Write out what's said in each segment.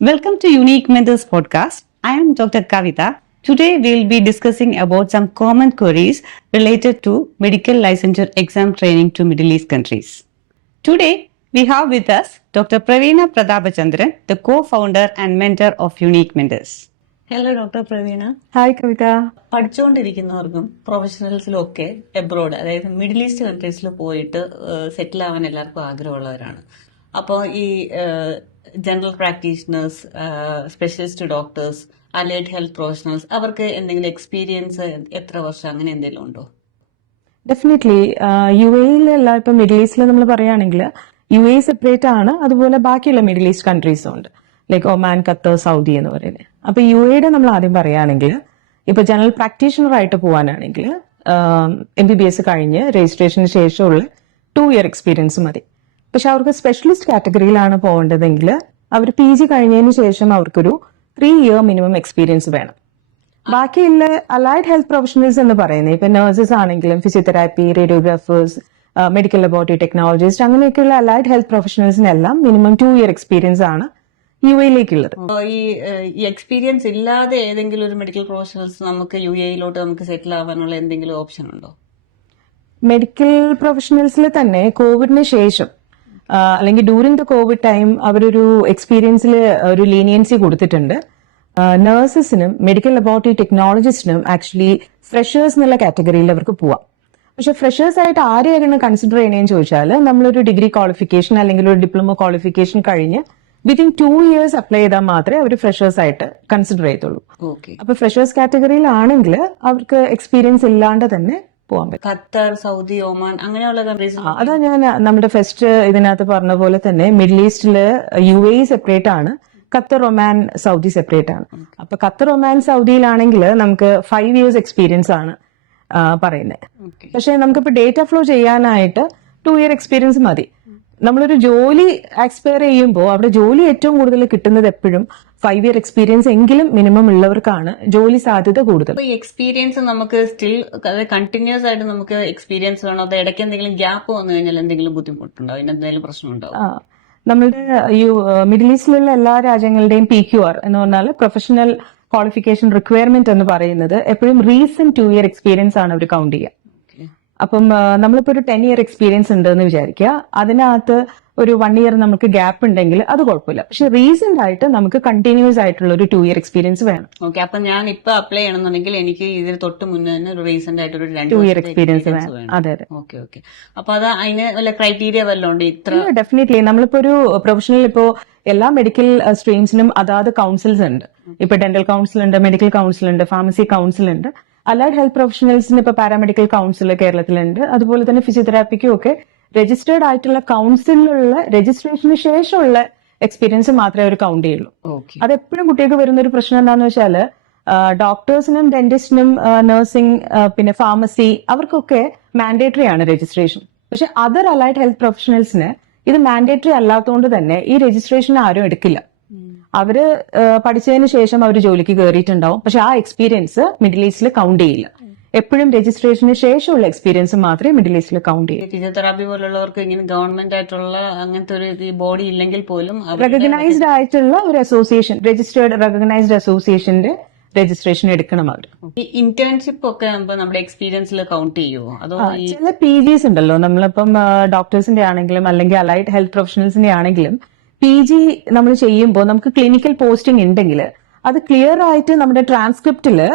Welcome to Unique Mentors podcast. I am Dr. Kavita. Today we will be discussing about some common queries related to medical licensure exam training to Middle East countries. Today we have with us Dr. Praveena Pratapachandran, the co-founder and mentor of Unique Mentors. Hello doctor Praveena. Hi Kavitha. പഠിച്ചുകൊണ്ടിരിക്കുന്നവർക്കും പ്രൊഫഷണൽസിലും ഒക്കെ abroad, അതായത് middle east കൺട്രീസിൽ പോയിട്ട് സെറ്റിൽ ആവാൻ എല്ലാവർക്കും ആഗ്രഹമുള്ളവരാണ്. അപ്പോൾ ഈ general practitioners, specialist doctors, allied health professionals, അവർക്ക് എന്തെങ്കിലും എക്സ്പീരിയൻസ് എത്ര വർഷം അങ്ങനെ എന്തെങ്കിലും ഉണ്ടോ? ഡെഫിനറ്റ്ലി UAE-ലല്ല, ഇപ്പൊ മിഡിൽ ഈസ്റ്റിൽ നമ്മൾ പറയുകയാണെങ്കിൽ UAE സെപ്പറേറ്റ് ആണ്, അതുപോലെ ബാക്കിയുള്ള മിഡിൽ ഈസ്റ്റ് കൺട്രീസും ഉണ്ട്, ലൈക്ക് ഒമാൻ, ഖത്തർ, സൗദി എന്ന് പറയുന്നത്. അപ്പൊ UAE-യുടെ നമ്മൾ ആദ്യം പറയുകയാണെങ്കിൽ ഇപ്പൊ ജനറൽ പ്രാക്ടീഷണർ ആയിട്ട് പോകാനാണെങ്കിൽ MBBS കഴിഞ്ഞ് രജിസ്ട്രേഷന് ശേഷമുള്ള 2 year എക്സ്പീരിയൻസ് മതി. പക്ഷെ അവർക്ക് സ്പെഷ്യലിസ്റ്റ് കാറ്റഗറിയിലാണ് പോകേണ്ടതെങ്കിൽ അവർ PG കഴിഞ്ഞതിന് ശേഷം അവർക്കൊരു 3 year മിനിമം എക്സ്പീരിയൻസ് വേണം. ബാക്കിയുള്ള അലൈഡ് ഹെൽത്ത് പ്രൊഫഷണൽസ് എന്ന് പറയുന്നത് ഇപ്പൊ നഴ്സസ് ആണെങ്കിലും physiotherapy, radiographers, medical laboratory technologist, അങ്ങനെയൊക്കെയുള്ള അലൈഡ് ഹെൽത്ത് പ്രൊഫഷണൽസിനെല്ലാം മിനിമം 2 year എക്സ്പീരിയൻസ് ആണ് UAE-ലേക്കുള്ളത്. ഈ എക്സ്പീരിയൻസ് ഇല്ലാതെ ഏതെങ്കിലും ഒരു മെഡിക്കൽ പ്രൊഫഷണൽസ് നമുക്ക് UAE-ലോട്ട് നമുക്ക് സെറ്റിൽ ആവാനുള്ള എന്തെങ്കിലും ഓപ്ഷൻ ഉണ്ടോ? മെഡിക്കൽ പ്രൊഫഷണൽസിൽ തന്നെ കോവിഡിന് ശേഷം അല്ലെങ്കിൽ ഡ്യൂറിംഗ് ദ കോവിഡ് ടൈം അവരൊരു എക്സ്പീരിയൻസിൽ ഒരു ലീനിയൻസി കൊടുത്തിട്ടുണ്ട്. നഴ്സസിനും മെഡിക്കൽ ലബോറട്ടറി ടെക്നോളജിസ്റ്റിനും ആക്ച്വലി ഫ്രഷേഴ്സ് എന്നുള്ള കാറ്റഗറിയിൽ അവർക്ക് പോവാം. പക്ഷെ ഫ്രഷേഴ്സ് ആയിട്ട് ആരെയാണ് കൺസിഡർ ചെയ്യണേന്ന് ചോദിച്ചാൽ നമ്മളൊരു ഡിഗ്രി ക്വാളിഫിക്കേഷൻ അല്ലെങ്കിൽ ഒരു ഡിപ്ലോമ ക്വാളിഫിക്കേഷൻ കഴിഞ്ഞ് വിത്തിൻ 2 years അപ്ലൈ ചെയ്താൽ മാത്രമേ അവർ ഫ്രഷേഴ്സ് ആയിട്ട് കൺസിഡർ ചെയ്തുള്ളൂ. അപ്പൊ ഫ്രഷേഴ്സ് കാറ്റഗറിയിലാണെങ്കിൽ അവർക്ക് എക്സ്പീരിയൻസ് ഇല്ലാണ്ട് തന്നെ പോകാൻ പറ്റും. ഖത്തർ, സൗദി, ഒമാൻ അങ്ങനെയുള്ള കൺട്രീസ്. അതാ ഞാൻ നമ്മുടെ ഫസ്റ്റ് ഇതിനകത്ത് പറഞ്ഞ പോലെ തന്നെ മിഡിൽ ഈസ്റ്റില് UAE സെപ്പറേറ്റ് ആണ്, ഖത്തർ, ഒമാൻ, സൗദി സെപ്പറേറ്റ് ആണ്. അപ്പൊ ഖത്തർ, ഒമാൻ, സൗദിയിലാണെങ്കിൽ നമുക്ക് 5 years എക്സ്പീരിയൻസ് ആണ് പറയുന്നത്. പക്ഷെ നമുക്കിപ്പോ ഡേറ്റ ഫ്ലോ ചെയ്യാനായിട്ട് 2 year എക്സ്പീരിയൻസ് മതി. നമ്മളൊരു ജോലി എക്സ്പയർ ചെയ്യുമ്പോൾ അവിടെ ജോലി ഏറ്റവും കൂടുതൽ കിട്ടുന്നത് എപ്പോഴും 5 year എക്സ്പീരിയൻസ് എങ്കിലും മിനിമം ഉള്ളവർക്കാണ് ജോലി സാധ്യത കൂടുതൽ. ഈ എക്സ്പീരിയൻസ് നമുക്ക് സ്റ്റിൽ കണ്ടിന്യൂസ് ആയിട്ട് നമുക്ക് എക്സ്പീരിയൻസ് വേണോ, അത് ഇടയ്ക്ക് എന്തെങ്കിലും ഗ്യാപ്പ് വന്നു കഴിഞ്ഞാൽ എന്തെങ്കിലും ബുദ്ധിമുട്ടുണ്ടോ, അതിനെന്തെങ്കിലും പ്രശ്നമുണ്ടോ? നമ്മളുടെ മിഡിൽ ഈസ്റ്റിലുള്ള എല്ലാ രാജ്യങ്ങളുടെയും PQR എന്ന് പറഞ്ഞാൽ പ്രൊഫഷണൽ ക്വാളിഫിക്കേഷൻ റിക്വയർമെന്റ് എന്ന് പറയുന്നത് എപ്പോഴും റീസെന്റ് 2 year എക്സ്പീരിയൻസ് ആണ് അവർ കൗണ്ട് ചെയ്യുക. അപ്പം നമ്മളിപ്പോ ഒരു 10 year എക്സ്പീരിയൻസ് ഉണ്ടെന്ന് വിചാരിക്കുക, അതിനകത്ത് ഒരു 1 year നമുക്ക് ഗ്യാപ്പ് ഉണ്ടെങ്കിൽ അത് കുഴപ്പമില്ല. പക്ഷെ റീസെന്റ് ആയിട്ട് നമുക്ക് കണ്ടിന്യൂസ് ആയിട്ടുള്ള ഒരു 2 year എക്സ്പീരിയൻസ് വേണം. ഓക്കെ, അപ്പൊ ഞാൻ ഇപ്പൊ അപ്ലൈ ചെയ്യണമെന്നുണ്ടെങ്കിൽ എനിക്ക് ഇതിന് തൊട്ട് മുന്നേ തന്നെ ഒരു റീസെന്റ് ആയിട്ട് ഒരു 2 year എക്സ്പീരിയൻസ് വേണം. അതെ അതെ. Okay okay. അപ്പൊ അത് അതിന് വല്ല ക്രൈറ്റീരിയ വല്ലതും ഉണ്ട്? ഇത്ര ഡെഫിനറ്റ്ലി നമ്മളിപ്പോ ഒരു പ്രൊഫഷണൽ ഇപ്പോ എല്ലാ മെഡിക്കൽ സ്ട്രീംസിനും അതാത് കൗൺസിൽസ് ഉണ്ട്. ഇപ്പൊ ഡെന്റൽ കൗൺസിൽ ഉണ്ട്, മെഡിക്കൽ കൗൺസിൽ ഉണ്ട്, ഫാർമസി കൗൺസിൽ ഉണ്ട്. അലൈഡ് ഹെൽത്ത് പ്രൊഫഷണൽസിന് ഇപ്പൊ പാരാമെഡിക്കൽ കൗൺസിൽ കേരളത്തിലുണ്ട്. അതുപോലെ തന്നെ ഫിസിയോതെറാപ്പിക്കും ഒക്കെ രജിസ്റ്റേർഡ് ആയിട്ടുള്ള കൗൺസിലുള്ള രജിസ്ട്രേഷന് ശേഷമുള്ള എക്സ്പീരിയൻസ് മാത്രമേ അവർ കൗണ്ട് ചെയ്യുള്ളൂ. അതെപ്പോഴും കുട്ടികൾക്ക് വരുന്ന ഒരു പ്രശ്നം എന്താണെന്ന് വെച്ചാൽ ഡോക്ടേഴ്സിനും ഡെന്റിസ്റ്റിനും നഴ്സിംഗ് പിന്നെ ഫാർമസി അവർക്കൊക്കെ മാൻഡേറ്ററി ആണ് രജിസ്ട്രേഷൻ. പക്ഷെ അതർ അലൈഡ് ഹെൽത്ത് പ്രൊഫഷണൽസിന് ഇത് മാൻഡേറ്ററി അല്ലാത്തതുകൊണ്ട് തന്നെ ഈ രജിസ്ട്രേഷൻ ആരും എടുക്കില്ല. അവര് പഠിച്ചതിന് ശേഷം അവർ ജോലിക്ക് കയറിയിട്ടുണ്ടാവും, പക്ഷെ ആ എക്സ്പീരിയൻസ് മിഡിൽ ഈസ്റ്റിൽ കൗണ്ട് ചെയ്യില്ല. എപ്പോഴും രജിസ്ട്രേഷന് ശേഷമുള്ള എക്സ്പീരിയൻസ് മാത്രമേ മിഡിൽ ഈസ്റ്റിൽ കൗണ്ട് ചെയ്യൂ. ഫിസിയോതെറാപ്പി പോലുള്ളവർക്ക് ഇങ്ങനെ ഗവൺമെന്റ് ആയിട്ടുള്ള അങ്ങനത്തെ ഒരു ബോഡി ഇല്ലെങ്കിൽ പോലും റെക്കഗ്നൈസ്ഡ് ആയിട്ടുള്ള ഒരു അസോസിയേഷൻ, രജിസ്റ്റേർഡ് റെക്കഗ്നൈസ്ഡ് അസോസിയേഷന്റെ രജിസ്ട്രേഷൻ എടുക്കണം അവർ. ഇന്റേൺഷിപ്പ് ഒക്കെ നമ്മുടെ എക്സ്പീരിയൻസിൽ കൗണ്ട് ചെയ്യുമോ? അതോ ചില PGs ഉണ്ടല്ലോ, നമ്മളിപ്പം ഡോക്ടേഴ്സിന്റെ ആണെങ്കിലും അല്ലെങ്കിൽ അലൈഡ് ഹെൽത്ത് പ്രൊഫഷണൽസിന്റെ ആണെങ്കിലും PG നമ്മൾ ചെയ്യുമ്പോൾ നമുക്ക് ക്ലിനിക്കൽ പോസ്റ്റിംഗ് ഉണ്ടെങ്കിൽ അത് ക്ലിയർ ആയിട്ട് നമ്മുടെ ട്രാൻസ്ക്രിപ്റ്റില്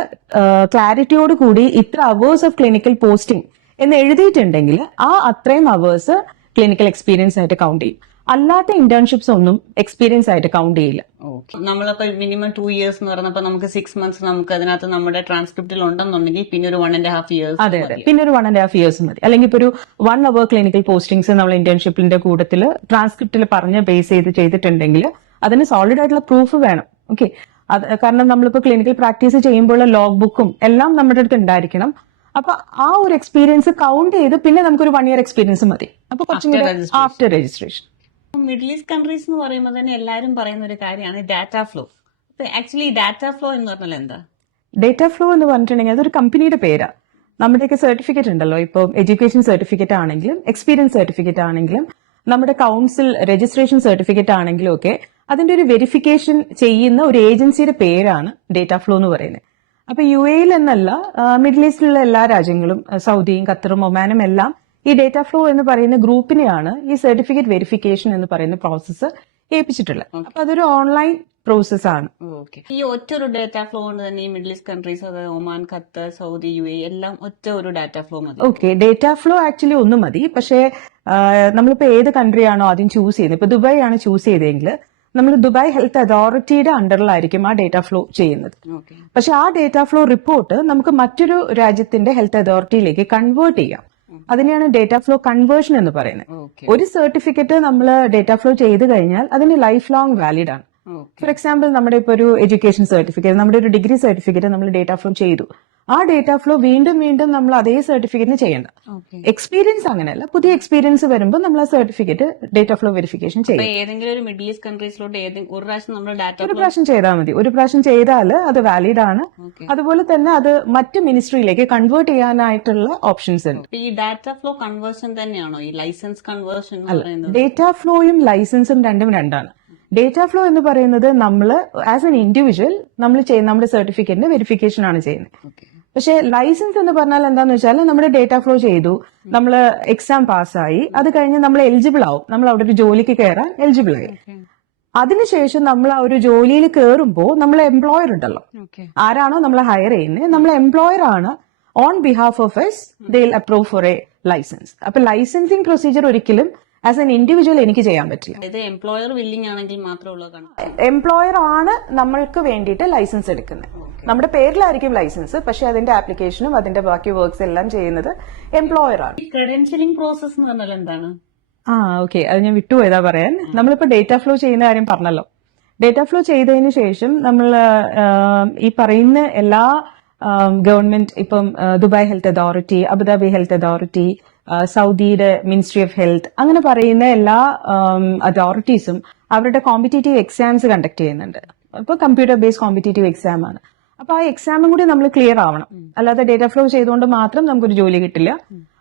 ക്ലാരിറ്റിയോട് കൂടി ഇത്ര അവേഴ്സ് ഓഫ് ക്ലിനിക്കൽ പോസ്റ്റിംഗ് എന്ന് എഴുതിയിട്ടുണ്ടെങ്കിൽ ആ അത്രയും അവേഴ്സ് ക്ലിനിക്കൽ എക്സ്പീരിയൻസ് ആയിട്ട് കൗണ്ട് ചെയ്യും. അല്ലാത്ത ഇന്റേൺഷിപ്സ് ഒന്നും എക്സ്പീരിയൻസ് ആയിട്ട് കൗണ്ട് ചെയ്യില്ല. നമ്മളിപ്പോ മിനിമം 2 years എന്ന് പറഞ്ഞപ്പോ നമുക്ക് 6 months നമുക്ക് അതിനകത്ത് നമ്മുടെ ട്രാൻസ്ക്രിപ്റ്റിൽ ഉണ്ടെന്നുണ്ടെങ്കിൽ പിന്നെ ഒരു 1.5 years. അതെ അതെ, പിന്നെ ഒരു 1.5 years മതി. അല്ലെങ്കിൽ ഇപ്പൊ ഒരു 1 hour ക്ലിനിക്കൽ പോസ്റ്റിംഗ്സ് നമ്മൾ ഇന്റേൺഷിപ്പിന്റെ കൂട്ടത്തിൽ ട്രാൻസ്ക്രിപ്റ്റിൽ പറഞ്ഞ ബേസ് ചെയ്തിട്ടുണ്ടെങ്കിൽ അതിന് സോളിഡ് ആയിട്ടുള്ള പ്രൂഫ് വേണം. ഓക്കെ, അത് കാരണം നമ്മളിപ്പോ ക്ലിനിക്കൽ പ്രാക്ടീസ് ചെയ്യുമ്പോൾ ലോഗ് ബുക്കും എല്ലാം നമ്മുടെ അടുത്ത് ഉണ്ടായിരിക്കണം. അപ്പൊ ആ ഒരു എക്സ്പീരിയൻസ് കൗണ്ട് ചെയ്ത് പിന്നെ നമുക്കൊരു 1 year എക്സ്പീരിയൻസ് മതി. അപ്പൊ കുറച്ചും കൂടെ after registration. Middle east countries എന്ന് പറയുമ്പോൾ തന്നെ എല്ലാവരും പറയുന്ന ഒരു കാര്യമാണ് data flow. Actually data flow എന്ന് പറഞ്ഞാൽ എന്താ? ഡേറ്റ ഫ്ലോ എന്ന് പറഞ്ഞിട്ടുണ്ടെങ്കിൽ അതൊരു കമ്പനിയുടെ പേരാണ്. നമ്മുടെയൊക്കെ സർട്ടിഫിക്കറ്റ് ഉണ്ടല്ലോ, ഇപ്പോൾ എഡ്യൂക്കേഷൻ സർട്ടിഫിക്കറ്റ് ആണെങ്കിലും എക്സ്പീരിയൻസ് സർട്ടിഫിക്കറ്റ് ആണെങ്കിലും നമ്മുടെ കൗൺസിൽ രജിസ്ട്രേഷൻ സർട്ടിഫിക്കറ്റ് ആണെങ്കിലും ഒക്കെ അതിന്റെ ഒരു വെരിഫിക്കേഷൻ ചെയ്യുന്ന ഒരു ഏജൻസിയുടെ പേരാണ് ഡേറ്റ ഫ്ലോ എന്ന് പറയുന്നത്. അപ്പൊ യു എയിൽ എന്നല്ല, മിഡിൽ ഈസ്റ്റിലുള്ള എല്ലാ രാജ്യങ്ങളും, സൗദിയും ഖത്തറും ഒമാനും എല്ലാം ഈ ഡേറ്റ ഫ്ലോ എന്ന് പറയുന്ന ഗ്രൂപ്പിനെയാണ് ഈ സർട്ടിഫിക്കറ്റ് വെരിഫിക്കേഷൻ എന്ന് പറയുന്ന പ്രോസസ്സ് ഏൽപ്പിച്ചിട്ടുള്ളത്. അപ്പൊ അതൊരു ഓൺലൈൻ പ്രോസസ് ആണ്. ഈ ഒറ്റ ഒരു ഡാറ്റ ഫ്ലോ കൊണ്ട് തന്നെ ഈ മിഡിൽ ഈസ്റ്റ് കൺട്രീസ്, അതായത് ഒമാൻ, ഖത്തർ, സൗദി, UAE എല്ലാം ഒറ്റ ഒരു ഡാറ്റ ഫ്ലോ മതി? ഓക്കെ, ഡേറ്റ ഫ്ലോ ആക്ച്വലി ഒന്നും മതി. പക്ഷേ നമ്മളിപ്പോ ഏത് കൺട്രി ആണോ ആദ്യം ചൂസ് ചെയ്യുന്നത്, ഇപ്പൊ ദുബായ് ആണ് ചൂസ് ചെയ്തതെങ്കിൽ നമ്മൾ ദുബായ് ഹെൽത്ത് അതോറിറ്റിയുടെ അണ്ടറിലായിരിക്കും ആ ഡേറ്റ ഫ്ലോ ചെയ്യുന്നത്. പക്ഷെ ആ ഡേറ്റ ഫ്ലോ റിപ്പോർട്ട് നമുക്ക് മറ്റൊരു രാജ്യത്തിന്റെ ഹെൽത്ത് അതോറിറ്റിയിലേക്ക് കൺവേർട്ട് ചെയ്യാം. അതിനെയാണ് ഡേറ്റ ഫ്ലോ കൺവേർഷൻ എന്ന് പറയുന്നത്. ഒരു സർട്ടിഫിക്കറ്റ് നമ്മൾ ഡേറ്റ ഫ്ലോ ചെയ്ത് കഴിഞ്ഞാൽ അതിന് ലൈഫ് ലോങ് വാലിഡ് ആണ്. ഫോർ എക്സാമ്പിൾ, നമ്മുടെ ഇപ്പോൾ ഒരു എഡ്യൂക്കേഷൻ സർട്ടിഫിക്കറ്റ്, നമ്മുടെ ഒരു ഡിഗ്രി സർട്ടിഫിക്കറ്റ് നമ്മൾ ഡേറ്റ ഫ്ലോ ചെയ്തു. ആ ഡേറ്റ ഫ്ലോ വീണ്ടും വീണ്ടും നമ്മൾ അതേ സർട്ടിഫിക്കറ്റിന് ചെയ്യേണ്ട. എക്സ്പീരിയൻസ് അങ്ങനെയല്ല, പുതിയ എക്സ്പീരിയൻസ് വരുമ്പോൾ നമ്മൾ ആ സർട്ടിഫിക്കറ്റ് ഡേറ്റ ഫ്ലോ വെരിഫിക്കേഷൻ ചെയ്യും. ഏതെങ്കിലും ഒരു മിഡിൽ ഈസ്റ്റ് കൺട്രീസിലോട്ട് ഒരു പ്രാവശ്യം നമ്മൾ ഡാറ്റ ഒരു പ്രാവശ്യം ചെയ്താൽ മതി. ഒരു പ്രാവശ്യം ചെയ്താൽ അത് വാലിഡ് ആണ്. അതുപോലെ തന്നെ അത് മറ്റ് മിനിസ്ട്രിയിലേക്ക് കൺവേർട്ട് ചെയ്യാനായിട്ടുള്ള ഓപ്ഷൻസ് ഉണ്ട്. ഈ ഡാറ്റ ഫ്ലോ കൺവേർഷൻ തന്നെയാണോ ഈ ലൈസൻസ് കൺവേർഷൻ? ഡേറ്റ ഫ്ലോയും ലൈസൻസും രണ്ടും രണ്ടാണ്. ഡേറ്റ ഫ്ലോ എന്ന് പറയുന്നത് നമ്മൾ ആസ് എൻ ഇൻഡിവിജ്വൽ നമ്മൾ ചെയ്യുന്ന നമ്മുടെ സർട്ടിഫിക്കറ്റിന്റെ വെരിഫിക്കേഷൻ ആണ് ചെയ്യുന്നത്. പക്ഷെ ലൈസൻസ് എന്ന് പറഞ്ഞാൽ എന്താന്ന് വെച്ചാൽ നമ്മുടെ ഡേറ്റ ഫ്ലോ ചെയ്തു, നമ്മൾ എക്സാം പാസ്സായി, അത് കഴിഞ്ഞ് നമ്മൾ എലിജിബിൾ ആവും, നമ്മൾ അവിടെ ഒരു ജോലിക്ക് കയറാൻ എലിജിബിൾ ആയി. അതിനുശേഷം നമ്മൾ ആ ഒരു ജോലിയിൽ കയറുമ്പോൾ നമ്മൾ എംപ്ലോയർ ഉണ്ടല്ലോ, ആരാണോ നമ്മൾ ഹയർ ചെയ്യുന്നത്, നമ്മൾ എംപ്ലോയർ ആണ്. On behalf of us they will approve for a licence. അപ്പൊ ലൈസൻസിങ് പ്രൊസീജിയർ ഒരിക്കലും ആസ് എൻ ഇൻഡിവിജ്വൽ എനിക്ക് ചെയ്യാൻ പറ്റില്ല. ഇത് എംപ്ലോയർ വില്ലിംഗ് ആണെങ്കിൽ മാത്രമുള്ളതാണ്. എംപ്ലോയർ ആണ് നമ്മൾക്ക് വേണ്ടിയിട്ട് ലൈസൻസ് എടുക്കുന്നത്. നമ്മുടെ പേരിലായിരിക്കും ലൈസൻസ്, പക്ഷെ അതിന്റെ ആപ്ലിക്കേഷനും അതിന്റെ ബാക്കി വർക്ക്സ് എല്ലാം ചെയ്യുന്നത് എംപ്ലോയർ ആണ്. ക്രെഡൻഷ്യലിംഗ് പ്രോസസ് എന്ന് പറഞ്ഞാൽ എന്താണ്? ഓക്കെ, അത് ഞാൻ വിട്ടുപോയതാ പറയാൻ. നമ്മളിപ്പോ ഡേറ്റ ഫ്ലോ ചെയ്യുന്ന കാര്യം പറഞ്ഞല്ലോ. ഡേറ്റ ഫ്ലോ ചെയ്തതിന് ശേഷം നമ്മൾ ഈ പറയുന്ന എല്ലാ ഗവൺമെന്റ്, ഇപ്പം Dubai health authority, Abu Dhabi health authority, സൗദിയുടെ മിനിസ്ട്രി ഓഫ് ഹെൽത്ത്, അങ്ങനെ പറയുന്ന എല്ലാ അതോറിറ്റീസും അവരുടെ കോമ്പറ്റേറ്റീവ് എക്സാംസ് കണ്ടക്ട് ചെയ്യുന്നുണ്ട്. ഇപ്പൊ കമ്പ്യൂട്ടർ ബേസ്ഡ് കോമ്പറ്റേറ്റീവ് എക്സാം ആണ്. അപ്പൊ ആ എക്സാമും കൂടി നമ്മൾ ക്ലിയർ ആവണം. അല്ലാതെ ഡേറ്റ ഫ്ലോ ചെയ്തുകൊണ്ട് മാത്രം നമുക്കൊരു ജോലി കിട്ടില്ല.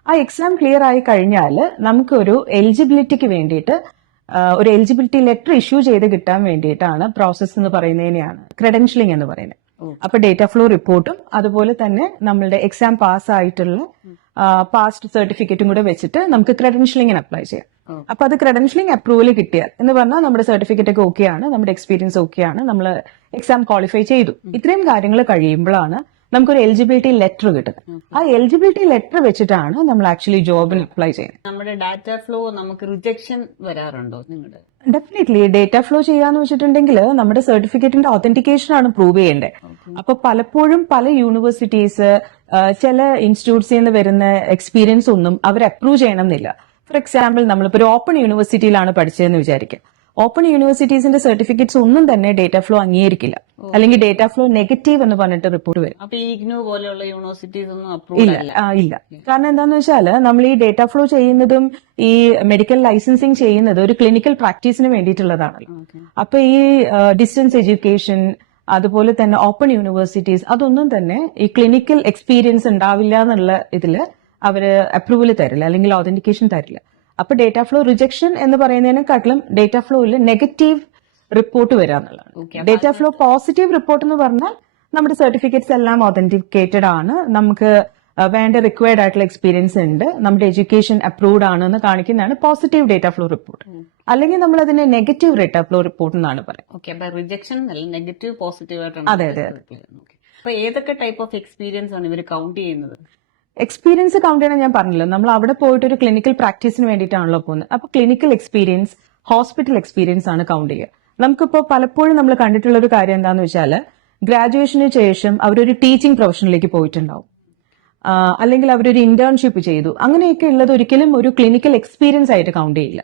ആ എക്സാം ക്ലിയർ ആയി കഴിഞ്ഞാൽ നമുക്കൊരു എലിജിബിലിറ്റിക്ക് വേണ്ടിയിട്ട് ഒരു എലിജിബിലിറ്റി ലെറ്റർ ഇഷ്യൂ ചെയ്ത് കിട്ടാൻ വേണ്ടിയിട്ടാണ് പ്രോസസ് എന്ന് പറയുന്നതിനെയാണ് ക്രെഡൻഷ്യലിംഗ് എന്ന് പറയുന്നത്. അപ്പൊ ഡേറ്റ ഫ്ലോ റിപ്പോർട്ടും അതുപോലെ തന്നെ നമ്മളുടെ എക്സാം പാസ് ആയിട്ടുള്ള പാസ്റ്റ് സർട്ടിഫിക്കറ്റും കൂടെ വെച്ചിട്ട് നമുക്ക് ക്രെഡൻഷ്യലിംഗിന് അപ്ലൈ ചെയ്യാം. അപ്പൊ അത് ക്രെഡൻഷ്യലിംഗ് അപ്രൂവൽ കിട്ടിയാൽ എന്ന് പറഞ്ഞാൽ നമ്മുടെ സർട്ടിഫിക്കറ്റ് ഒക്കെ ഓക്കെയാണ്, നമ്മുടെ എക്സ്പീരിയൻസ് ഓക്കെയാണ്, നമ്മൾ എക്സാം ക്വാളിഫൈ ചെയ്തു. ഇത്രയും കാര്യങ്ങൾ കഴിയുമ്പോഴാണ് നമുക്കൊരു എലിജിബിലിറ്റി ലെറ്റർ കിട്ടുന്നത്. ആ എലിജിബിലിറ്റി ലെറ്റർ വെച്ചിട്ടാണ് നമ്മൾ ആക്ച്വലി ജോബിന് അപ്ലൈ ചെയ്യുന്നത്. നമ്മുടെ ഡാറ്റ ഫ്ലോ നമുക്ക് റിജക്ഷൻ വരാറുണ്ടോ നിങ്ങളുടെ? ഡെഫിനറ്റ്ലി. ഡേറ്റ ഫ്ലോ ചെയ്യാന്ന് വെച്ചിട്ടുണ്ടെങ്കിൽ നമ്മുടെ സർട്ടിഫിക്കറ്റിന്റെ ഒതന്റിക്കേഷൻ ആണ് പ്രൂവ് ചെയ്യേണ്ടത്. അപ്പൊ പലപ്പോഴും പല യൂണിവേഴ്സിറ്റീസ്, ചില ഇൻസ്റ്റിറ്റ്യൂട്ട്സിൽ നിന്ന് വരുന്ന എക്സ്പീരിയൻസ് ഒന്നും അവർ അപ്രൂവ് ചെയ്യണമെന്നില്ല. ഫോർ എക്സാമ്പിൾ, നമ്മളിപ്പോ ഒരു ഓപ്പൺ യൂണിവേഴ്സിറ്റിയിലാണ് പഠിച്ചതെന്ന് വിചാരിക്കുക. ഓപ്പൺ യൂണിവേഴ്സിറ്റീസിന്റെ സർട്ടിഫിക്കറ്റ്സ് ഒന്നും തന്നെ ഡേറ്റ ഫ്ലോ അംഗീകരിക്കില്ല, അല്ലെങ്കിൽ ഡേറ്റ ഫ്ലോ നെഗറ്റീവ് എന്ന് പറഞ്ഞിട്ട് റിപ്പോർട്ട് വരും. അപ്പൊ ഈ ഇഗ്നോ പോലെയുള്ള യൂണിവേഴ്സിറ്റീസ് ഒന്നും അപ്രൂവ് ഇല്ല. കാരണം എന്താന്ന് വെച്ചാല് നമ്മൾ ഈ ഡേറ്റ ഫ്ലോ ചെയ്യുന്നതും ഈ മെഡിക്കൽ ലൈസൻസിങ് ചെയ്യുന്നത് ഒരു ക്ലിനിക്കൽ പ്രാക്ടീസിന് വേണ്ടിയിട്ടുള്ളതാണല്ലോ. അപ്പൊ ഈ ഡിസ്റ്റൻസ് എഡ്യൂക്കേഷൻ, അതുപോലെ തന്നെ ഓപ്പൺ യൂണിവേഴ്സിറ്റീസ്, അതൊന്നും തന്നെ ഈ ക്ലിനിക്കൽ എക്സ്പീരിയൻസ് ഉണ്ടാവില്ല എന്നുള്ള ഇതില് അവര് അപ്രൂവൽ തരില്ല, അല്ലെങ്കിൽ ഒതന്റിക്കേഷൻ തരില്ല. അപ്പൊ ഡേറ്റ ഫ്ലോ റിജക്ഷൻ എന്ന് പറയുന്നതിനെക്കാട്ടിലും ഡേറ്റ ഫ്ലോയിൽ നെഗറ്റീവ് റിപ്പോർട്ട് വരാന്നുള്ളതാണ്. ഡേറ്റ ഫ്ലോ പോസിറ്റീവ് റിപ്പോർട്ട് എന്ന് പറഞ്ഞാൽ നമ്മുടെ സർട്ടിഫിക്കറ്റ്സ് എല്ലാം ഒതന്റിക്കേറ്റഡ് ആണ്, നമുക്ക് വേണ്ട റിക്വയർഡ് ആയിട്ടുള്ള എക്സ്പീരിയൻസ് ഉണ്ട്, നമ്മുടെ എഡ്യൂക്കേഷൻ അപ്രൂവ്ഡ് ആണ് എന്ന് കാണിക്കുന്നതാണ് പോസിറ്റീവ് ഡേറ്റ ഫ്ലോ റിപ്പോർട്ട്. അല്ലെങ്കിൽ നമ്മൾ അതിനെ നെഗറ്റീവ് ഡേറ്റ ഫ്ലോ റിപ്പോർട്ട് എന്നാണ് പറയുന്നത്. റിജക്ഷൻ നെഗറ്റീവ് പോസിറ്റീവ് ആയിട്ടാണ്. അതെ. അപ്പൊ ഏതൊക്കെ ടൈപ്പ് ഓഫ് എക്സ്പീരിയൻസ് ആണ് ഇവർ കൗണ്ട് ചെയ്യുന്നത്? എക്സ്പീരിയൻസ് കൗണ്ട് ചെയ്യണം ഞാൻ പറഞ്ഞല്ലോ, നമ്മൾ അവിടെ പോയിട്ട് ഒരു ക്ലിനിക്കൽ പ്രാക്ടീസിന് വേണ്ടിയിട്ടാണല്ലോ പോകുന്നത്. അപ്പൊ ക്ലിനിക്കൽ എക്സ്പീരിയൻസ്, ഹോസ്പിറ്റൽ എക്സ്പീരിയൻസ് ആണ് കൗണ്ട് ചെയ്യുക. നമുക്കിപ്പോ പലപ്പോഴും നമ്മൾ കണ്ടിട്ടുള്ള ഒരു കാര്യം എന്താണെന്ന് വെച്ചാൽ, ഗ്രാജുവേഷന് ശേഷം അവരൊരു ടീച്ചിങ് പ്രൊഫഷനിലേക്ക് പോയിട്ടുണ്ടാവും, അല്ലെങ്കിൽ അവരൊരു ഇന്റേൺഷിപ്പ് ചെയ്തു. അങ്ങനെയൊക്കെ ഉള്ളത് ഒരിക്കലും ഒരു ക്ലിനിക്കൽ എക്സ്പീരിയൻസ് ആയിട്ട് കൗണ്ട് ചെയ്യില്ല.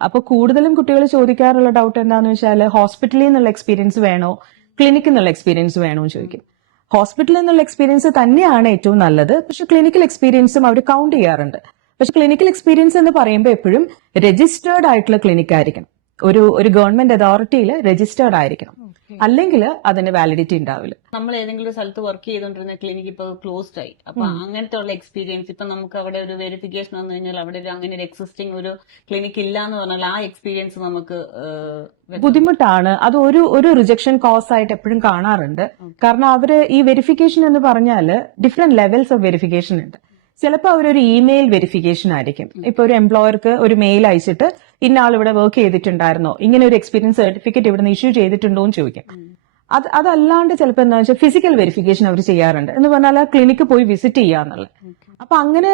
അപ്പൊ കൂടുതലും കുട്ടികൾ ചോദിക്കാറുള്ള ഡൗട്ട് എന്താണെന്ന് വെച്ചാൽ, ഹോസ്പിറ്റലിൽ നിന്നുള്ള എക്സ്പീരിയൻസ് വേണോ, ക്ലിനിക്കിൽ നിന്നുള്ള എക്സ്പീരിയൻസ് വേണോ എന്ന് ചോദിക്കും. ഹോസ്പിറ്റലിൽ നിന്നുള്ള എക്സ്പീരിയൻസ് തന്നെയാണ് ഏറ്റവും നല്ലത്, പക്ഷെ ക്ലിനിക്കൽ എക്സ്പീരിയൻസും അവർ കൗണ്ട് ചെയ്യാറുണ്ട്. പക്ഷെ ക്ലിനിക്കൽ എക്സ്പീരിയൻസ് എന്ന് പറയുമ്പോൾ എപ്പോഴും രജിസ്റ്റേർഡ് ആയിട്ടുള്ള ക്ലിനിക് ആയിരിക്കണം. ഒരു ഗവൺമെന്റ് അതോറിറ്റിയിൽ രജിസ്റ്റേർഡ് ആയിരിക്കണം, അല്ലെങ്കിൽ അതിന് വാലിഡിറ്റി ഉണ്ടാവില്ല. നമ്മൾ ഏതെങ്കിലും ഒരു സ്ഥലത്ത് വർക്ക് ചെയ്തുകൊണ്ടിരുന്ന ക്ലിനിക്ക് ഇപ്പൊ ക്ലോസ്ഡ് ആയി, അപ്പൊ അങ്ങനത്തെ ഉള്ള എക്സ്പീരിയൻസ് ഇപ്പൊ നമുക്ക് അവിടെ ഒരു വെരിഫിക്കേഷൻ വന്നു കഴിഞ്ഞാൽ അവിടെ അങ്ങനെ ഒരു എക്സിസ്റ്റിംഗ് ഒരു ക്ലിനിക്ക് ഇല്ല എന്ന് പറഞ്ഞാൽ ആ എക്സ്പീരിയൻസ് നമുക്ക് ബുദ്ധിമുട്ടാണ്. അത് ഒരു റിജക്ഷൻ കോസ് ആയിട്ട് എപ്പോഴും കാണാറുണ്ട്. കാരണം അവര് ഈ വെരിഫിക്കേഷൻ എന്ന് പറഞ്ഞാല് ഡിഫറെന്റ് ലെവൽസ് ഓഫ് വെരിഫിക്കേഷൻ ഉണ്ട്. ചിലപ്പോൾ അവരൊരു ഇമെയിൽ വെരിഫിക്കേഷൻ ആയിരിക്കും. ഇപ്പൊ ഒരു എംപ്ലോയർക്ക് ഒരു മെയിൽ അയച്ചിട്ട് ഇന്ന ആൾ ഇവിടെ വർക്ക് ചെയ്തിട്ടുണ്ടായിരുന്നോ, ഇങ്ങനെ ഒരു എക്സ്പീരിയൻസ് സർട്ടിഫിക്കറ്റ് ഇവിടെ നിന്ന് ഇഷ്യൂ ചെയ്തിട്ടുണ്ടോ എന്ന് ചോദിക്കാം. അതല്ലാണ്ട് ചിലപ്പോൾ എന്താ വെച്ചാൽ ഫിസിക്കൽ വെരിഫിക്കേഷൻ അവർ ചെയ്യാറുണ്ട്. എന്ന് പറഞ്ഞാൽ ആ ക്ലിനിക്ക് പോയി വിസിറ്റ് ചെയ്യാന്നുള്ളത്. അപ്പൊ അങ്ങനെ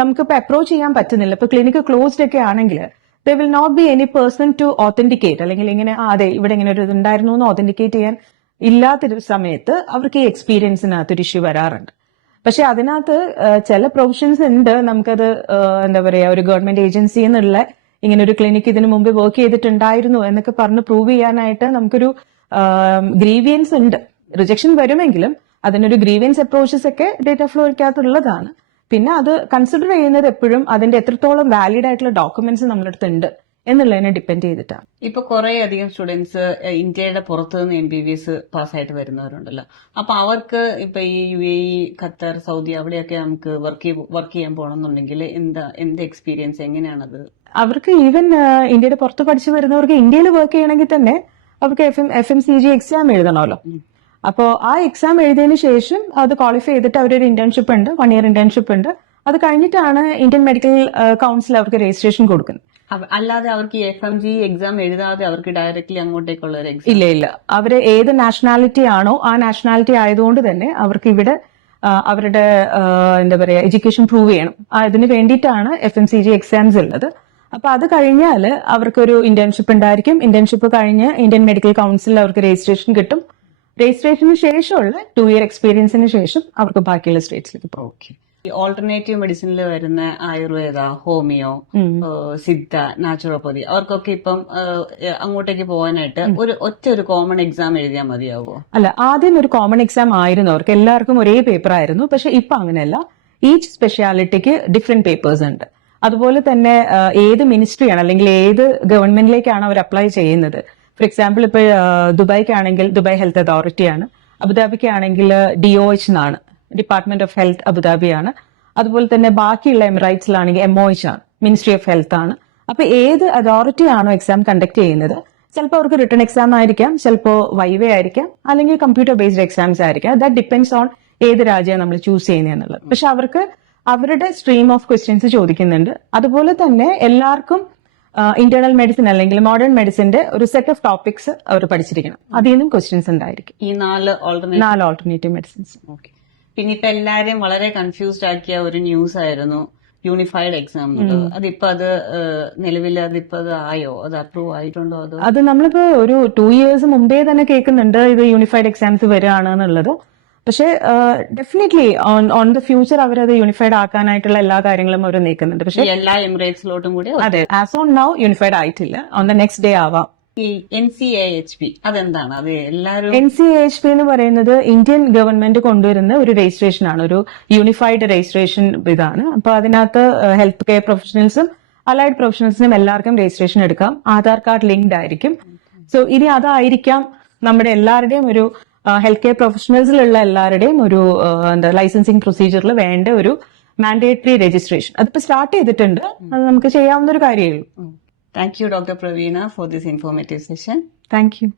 നമുക്കിപ്പോ അപ്രോച്ച് ചെയ്യാൻ പറ്റുന്നില്ല. ഇപ്പൊ ക്ലിനിക്ക് ക്ലോസ്ഡ് ഒക്കെ ആണെങ്കിൽ there will not be any person to authenticate, അല്ലെങ്കിൽ ഇങ്ങനെ അതെ ഇവിടെ ഇങ്ങനെ ഒരു ഇതുണ്ടായിരുന്നു എന്ന് ഓതന്റിക്കേറ്റ് ചെയ്യാൻ ഇല്ലാത്തൊരു സമയത്ത് അവർക്ക് ഈ എക്സ്പീരിയൻസിനകത്ത് ഒരു ഇഷ്യൂ വരാറുണ്ട്. പക്ഷെ അതിനകത്ത് ചില പ്രൊവിഷൻസ് ഉണ്ട്. നമുക്കത് എന്താ പറയാ, ഒരു ഗവൺമെന്റ് ഏജൻസി എന്നുള്ള ഇങ്ങനെ ഒരു ക്ലിനിക്ക് ഇതിനു മുമ്പ് വർക്ക് ചെയ്തിട്ടുണ്ടായിരുന്നു എന്നൊക്കെ പറഞ്ഞ് പ്രൂവ് ചെയ്യാനായിട്ട് നമുക്കൊരു ഗ്രീവിയൻസ് ഉണ്ട്. റിജക്ഷൻ വരുമെങ്കിലും അതിനൊരു ഗ്രീവിയൻസ് അപ്രോച്ചസ് ഒക്കെ ഡേറ്റ ഫ്ലോയ്ക്കകത്തുള്ളതാണ്. പിന്നെ അത് കൺസിഡർ ചെയ്യുന്നത് എപ്പോഴും അതിന്റെ എത്രത്തോളം വാലിഡ് ആയിട്ടുള്ള ഡോക്യുമെന്റ്സ് നമ്മുടെ അടുത്ത് ഉണ്ട് എന്നുള്ളതിനെ ഡിപ്പെൻഡ് ചെയ്തിട്ടാണ്. ഇപ്പൊ കുറെ അധികം സ്റ്റുഡൻസ് ഇന്ത്യയുടെ പുറത്തു നിന്ന് MBBS പാസ്സായിട്ട് വരുന്നവരുണ്ടല്ലോ. അപ്പൊ അവർക്ക് ഇപ്പൊ ഈ UAE, ഖത്തർ, സൗദി അവിടെയൊക്കെ നമുക്ക് വർക്ക് ചെയ്യാൻ പോകണമെന്നുണ്ടെങ്കിൽ എന്ത് എക്സ്പീരിയൻസ്, എങ്ങനെയാണത്? അവർക്ക് ഈവൻ ഇന്ത്യയുടെ പുറത്ത് പഠിച്ചു വരുന്നവർക്ക് ഇന്ത്യയിൽ വർക്ക് ചെയ്യണമെങ്കിൽ തന്നെ അവർക്ക് FMCG എക്സാം എഴുതണമല്ലോ. അപ്പോൾ ആ എക്സാം എഴുതിയതിനു ശേഷം അത് ക്വാളിഫൈ ചെയ്തിട്ട് അവരൊരു ഇന്റേൺഷിപ്പ് ഉണ്ട്, 1 year ഇന്റേൺഷിപ്പ് ഉണ്ട്. അത് കഴിഞ്ഞിട്ടാണ് ഇന്ത്യൻ മെഡിക്കൽ കൗൺസിൽ അവർക്ക് രജിസ്ട്രേഷൻ കൊടുക്കുന്നത്. അല്ലാതെ അവർക്ക് FMG എക്സാം എഴുതാതെ അവർക്ക് ഡയറക്ട്ലി അങ്ങോട്ടേക്കുള്ള ഒരു എക്സാം ഇല്ല. അവര് ഏത് നാഷണാലിറ്റി ആണോ ആ നാഷണാലിറ്റി ആയതുകൊണ്ട് തന്നെ അവർക്ക് ഇവിടെ അവരുടെ എന്താ പറയാ എഡ്യൂക്കേഷൻ പ്രൂവ് ചെയ്യണം. അതിന് വേണ്ടിയിട്ടാണ് FMCG എക്സാംസ് ഉള്ളത്. അപ്പൊ അത് കഴിഞ്ഞാൽ അവർക്കൊരു ഇന്റേൺഷിപ്പ് ഉണ്ടായിരിക്കും. ഇന്റേൺഷിപ്പ് കഴിഞ്ഞ് ഇന്ത്യൻ മെഡിക്കൽ കൗൺസിലിൽ അവർക്ക് രജിസ്ട്രേഷൻ കിട്ടും. രജിസ്ട്രേഷന് ശേഷമുള്ള 2 year എക്സ്പീരിയൻസിന് ശേഷം അവർക്ക് ബാക്കിയുള്ള സ്റ്റേറ്റ്സിലേക്ക് പോകും. ഈ ഓൾട്ടർനേറ്റീവ് മെഡിസിനിൽ വരുന്ന ആയുർവേദ, ഹോമിയോ, സിദ്ധ, നാച്ചുറോപ്പതി അവർക്കൊക്കെ ഇപ്പം അങ്ങോട്ടേക്ക് പോകാനായിട്ട് ഒരു കോമൺ എക്സാം എഴുതിയാൽ മതിയാവുമോ? അല്ല, ആദ്യം ഒരു കോമൺ എക്സാം ആയിരുന്നു. അവർക്ക് എല്ലാവർക്കും ഒരേ പേപ്പർ ആയിരുന്നു. പക്ഷെ ഇപ്പൊ അങ്ങനെയല്ല. ഈച്ച് സ്പെഷ്യാലിറ്റിക്ക് ഡിഫറെന്റ് പേപ്പേഴ്സ് ഉണ്ട്. അതുപോലെ തന്നെ ഏത് മിനിസ്ട്രിയാണ് അല്ലെങ്കിൽ ഏത് ഗവൺമെന്റിലേക്കാണ് അവർ അപ്ലൈ ചെയ്യുന്നത്. ഫോർ എക്സാമ്പിൾ ഇപ്പൊ ദുബായ്ക്കാണെങ്കിൽ ദുബായ് ഹെൽത്ത് അതോറിറ്റിയാണ്. അബുദാബിക്കാണെങ്കിൽ DOH എന്നാണ്, ഡിപ്പാർട്ട്മെന്റ് ഓഫ് ഹെൽത്ത് അബുദാബിയാണ്. അതുപോലെ തന്നെ ബാക്കിയുള്ള എമിറേറ്റ്സിലാണെങ്കിൽ MOH ആണ്, മിനിസ്ട്രി ഓഫ് ഹെൽത്ത് ആണ്. അപ്പൊ ഏത് അതോറിറ്റി ആണോ എക്സാം കണ്ടക്ട് ചെയ്യുന്നത്, ചിലപ്പോൾ അവർക്ക് റിട്ടേൺ എക്സാം ആയിരിക്കാം, ചിലപ്പോൾ വൈവേ ആയിരിക്കാം, അല്ലെങ്കിൽ കമ്പ്യൂട്ടർ ബേസ്ഡ് എക്സാംസ് ആയിരിക്കാം. ദാറ്റ് ഡിപ്പെൻഡ്സ് ഓൺ ഏത് രാജ്യമാണ് നമ്മൾ ചൂസ് ചെയ്യുന്നതെന്നുള്ളത്. പക്ഷെ അവർക്ക് അവരുടെ സ്ട്രീം ഓഫ് ക്വസ്റ്റ്യൻസ് ചോദിക്കുന്നുണ്ട്. അതുപോലെ തന്നെ എല്ലാവർക്കും ഇന്റേണൽ മെഡിസിൻ അല്ലെങ്കിൽ മോഡേൺ മെഡിസിന്റെ ഒരു സെറ്റ് ഓഫ് ടോപ്പിക്സ് അവർ പഠിച്ചിരിക്കണം. അതിൽ നിന്നും ക്വസ്റ്റ്യൻസ് ഉണ്ടായിരിക്കും. ഈ 4 ഓൾട്ടർനേറ്റീവ് മെഡിസിൻസ്. ഓക്കെ. പിന്നെ ഇപ്പൊ എല്ലാരെയും വളരെ കൺഫ്യൂസ്ഡ് ആക്കിയ ഒരു ന്യൂസ് ആയിരുന്നു യൂണിഫൈഡ് എക്സാം എന്നുള്ളത്. അതിപ്പോ നിലവിൽ അത് ആയോ, അത് അപ്രൂവ് ആയിട്ടുണ്ടോ? അത് നമ്മളിപ്പോ ഒരു 2 years മുമ്പേ തന്നെ കേൾക്കുന്നുണ്ട് ഇത് യൂണിഫൈഡ് എക്സാംസ് വരികയാണ് എന്നുള്ളത്. പക്ഷെ ഡെഫിനറ്റ്ലി ഓൺ ദ ഫ്യൂച്ചർ അവരത് യൂണിഫൈഡ് ആക്കാനായിട്ടുള്ള എല്ലാ കാര്യങ്ങളും അവർ നീക്കുന്നുണ്ട്. പക്ഷെ എല്ലാ എമിറേറ്റ്സിലോട്ടും കൂടി അതെ, ആസ് ഓൺ നൗ യൂണിഫൈഡ് ആയിട്ടില്ല. ഓൺ ദ നെക്സ്റ്റ് ഡേ ആവാം. ഈ NCAHP അതെന്താണ്? അത് എല്ലാവരും NCAHP എന്ന് പറയുന്നത് ഇന്ത്യൻ ഗവൺമെന്റ് കൊണ്ടുവരുന്ന ഒരു രജിസ്ട്രേഷൻ ആണ്, ഒരു യൂണിഫൈഡ് രജിസ്ട്രേഷൻ ഇതാണ്. അപ്പൊ അതിനകത്ത് ഹെൽത്ത് കെയർ പ്രൊഫഷണൽസും അലൈഡ് പ്രൊഫഷണൽസിനും എല്ലാവർക്കും രജിസ്ട്രേഷൻ എടുക്കാം. ആധാർ കാർഡ് ലിങ്ക്ഡ് ആയിരിക്കും. സോ ഇനി അതായിരിക്കാം നമ്മുടെ എല്ലാവരുടെയും ഒരു ഹെൽത്ത് കെയർ പ്രൊഫഷണൽസിലുള്ള എല്ലാവരുടെയും ഒരു ലൈസൻസിങ് പ്രൊസീജിയറിൽ വേണ്ട ഒരു മാൻഡേറ്ററി രജിസ്ട്രേഷൻ. അതിപ്പോ സ്റ്റാർട്ട് ചെയ്തിട്ടുണ്ട്. അത് നമുക്ക് ചെയ്യാവുന്ന ഒരു കാര്യമേ ഉള്ളൂ. Thank you, Dr. Praveena, for this informative session. Thank you.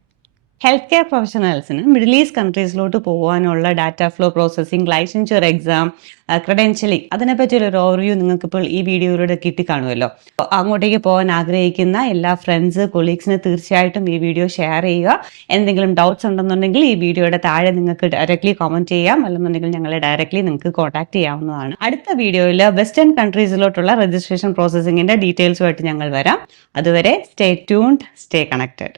Health care പ്രൊഫഷണൽസിന് മിഡിൽ ഈസ്റ്റ് കൺട്രീസിലോട്ട് പോകാനുള്ള data flow processing, licensure exam, credentialing, അതിനെപ്പറ്റിയുള്ള ഒരു ഓവർവ്യൂ നിങ്ങൾക്ക് ഇപ്പോൾ ഈ വീഡിയോയിലൂടെ കിട്ടിക്കാണുമല്ലോ. അങ്ങോട്ടേക്ക് പോകാൻ ആഗ്രഹിക്കുന്ന എല്ലാ ഫ്രണ്ട്സ്, കൊളീഗ്സിന് തീർച്ചയായിട്ടും ഈ വീഡിയോ ഷെയർ ചെയ്യുക. എന്തെങ്കിലും ഡൗട്ട്സ് ഉണ്ടെന്നുണ്ടെങ്കിൽ ഈ വീഡിയോയുടെ താഴെ നിങ്ങൾക്ക് ഡയറക്റ്റ്ലി കമന്റ് ചെയ്യാം, അല്ലെന്നുണ്ടെങ്കിൽ ഞങ്ങളെ ഡയറക്റ്റ്ലി നിങ്ങൾക്ക് കോൺടാക്ട് ചെയ്യാവുന്നതാണ്. അടുത്ത വീഡിയോയിൽ വെസ്റ്റേൺ കൺട്രീസിലോട്ടുള്ള രജിസ്ട്രേഷൻ പ്രോസസ്സിംഗിന്റെ ഡീറ്റെയിൽസുമായിട്ട് ഞങ്ങൾ വരാം. അതുവരെ സ്റ്റേ ട്യൂൺഡ്, സ്റ്റേ കണക്റ്റഡ്.